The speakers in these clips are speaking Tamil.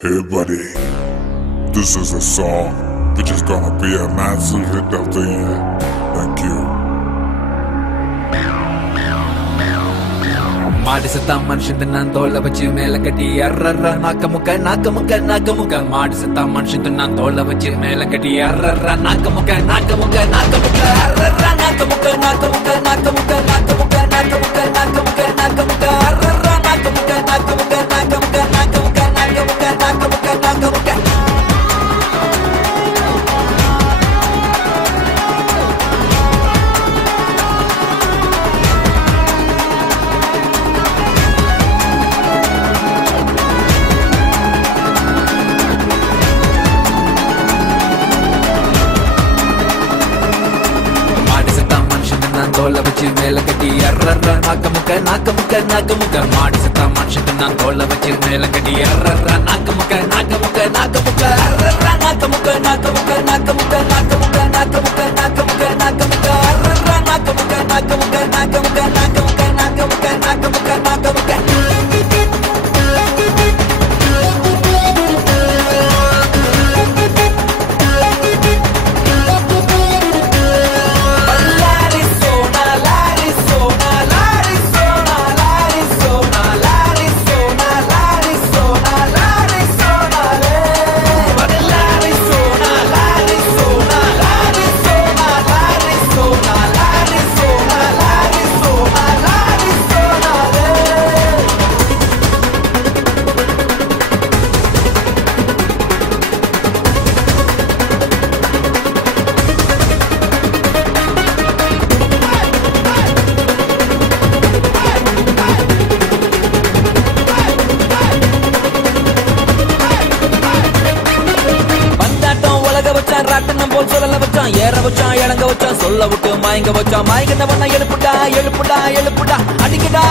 Hey buddy, this is a song which is gonna be a massive hit of the year. Thank you. மாடி சத்தா மனுஷன் நான் தோலை வச்சு மேல கட்டி அர்ரர்ர நாக்க முக்க மாடி சத்தா மனுஷன் நான் தோலை வச்சு மேல கட்டி அர்ரர்ர நாக்க முக்க அர்ரர்ர நாக்க முக்க அர்ரர்ர நாக்க முக்க தோலை வச்சு மேல கட்டி அர்ரர்ர நாக்க முக்க மாடி சத்தா மனுஷன் நான் தோலை வச்சு மேல கட்டி அர்ரர்ர நாக்க முக்க அர்ரர்ர நாக்க முக்க அர்ரர்ர நாக்க முக்க ராட்டனம் போல் சொல்லல வச்சான் ஏற வச்சான் இறங்க வச்சான் சொல்ல விட்டு மயங்க வச்சான் மயங்கினவன எழுப்புடா அடிக்கடா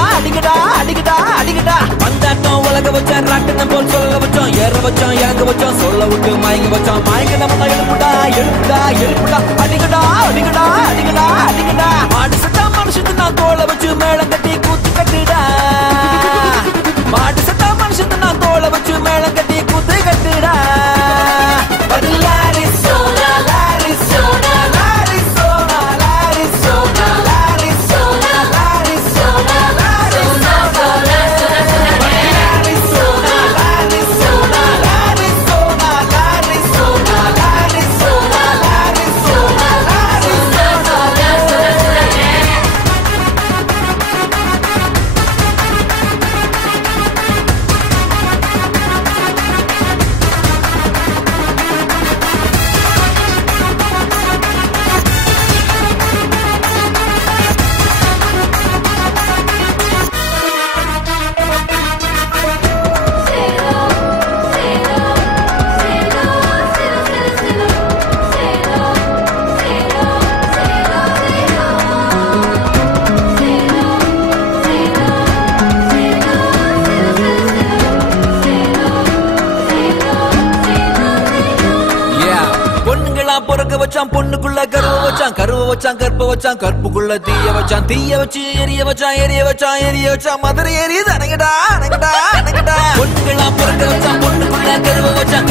வந்தாட்டம் உலக வச்சான் ராட்டனம் போல் சொல்லல வச்சான் ஏற வச்சான் இறங்க வச்சான் சொல்ல விட்டு மயங்க வச்சான் மயங்கினவன எழுப்புடா அடிக்கடா மாடு சத்தா மனுஷத்து நான் தோலை வச்சு மேளம் கட்டி கூத்து கட்டுடா மாடு சத்தா மனுஷத்து நான் தோலை வச்சு மேளம் கட்டி கூத்து கட்டுடா பொறுக்க வச்சான் பொண்ணுக்குள்ள கருவ வச்சான் கற்ப வச்சான் கற்புக்குள்ள தீய வச்சு எரிய வச்சான் மதுரை எரியுது அணங்கடா பொண்ணுங்களா பொறுக்க வச்சான் பொண்ணுக்குள்ள கருவ வச்சான்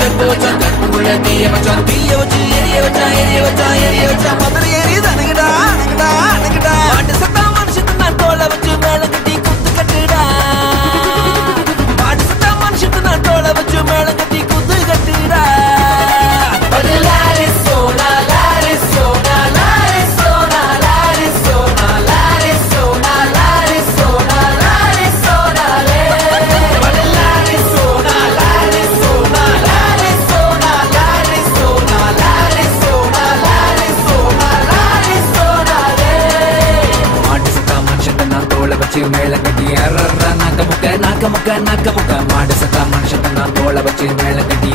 கற்ப வச்சான் கற்புக்குள்ள தீய வச்சு எரிய வச்சான் மதுரை எரியுது அணங்கடா மாட்டு சத்தா மனுஷத்து நான் தோலை வச்சு மேல கட்டி குத்து கட்டுடா மாட்டு சத்தா மனுஷத்து நான் தோலை வச்சு மேல கட்டி குத்து கட்டுடா மேல கட்டி அர்ரர்ர நாக்க முக்க மாடு சத்தா மனுஷன் நான் தோலை வச்சு மேல கட்டி